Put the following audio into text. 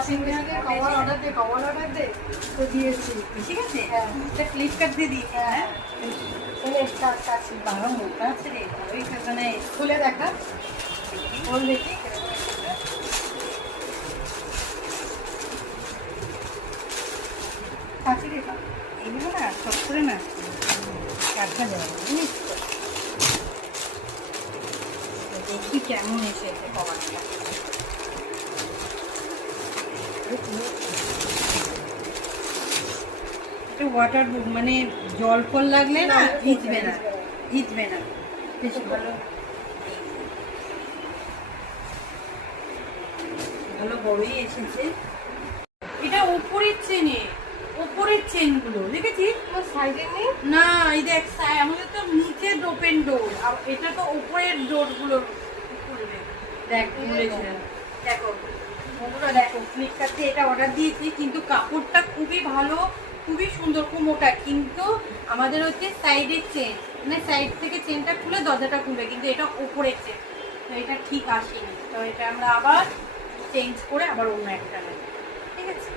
Washing মেশিনে cover order দে তো দিয়েছি। ঠিক আছে, হ্যাঁ এটা ফ্লিপকার্ট দিয়ে দিই। হ্যাঁ কাছে ভালো মোটা আছে রে, ভালোই মানে খুলে দেখা বল দেখি। কাছে দেখা এগুলো না সব করে না কাটা যাবে, বুঝিস তো? দেখি কেমন এসেছে কভারটা। এটা ওয়াটার প্রুফ, মানে জল ফল লাগলে না ভিজবে না, ভিজবে না, বেশ ভালো ভালো বড়ই এসেছে। এটা উপরের চেনে, উপরের চেনগুলো দেখেছিস? সাইডে নেই না এই দেখ আমাদের তো নিচের ওপেন ডোর, আর এটা তো উপরের ডোরগুলো খুলবে। দেখ বলেছিলাম, দেখো বন্ধুরা দেখো ফ্লিপকার্টে এটা অর্ডার দিয়েছি, কিন্তু কাপড়টা খুবই ভালো, খুবই সুন্দর, খুব মোটা, কিন্তু আমাদের হচ্ছে সাইডের চেন, মানে সাইড থেকে চেনটা খুলে দরজাটা খুলবে, কিন্তু এটা উপরের চেন, তো এটা ঠিক আসেনি। তো এটা আমরা আবার চেঞ্জ করে আবার অন্য একটা নেব, ঠিক আছে?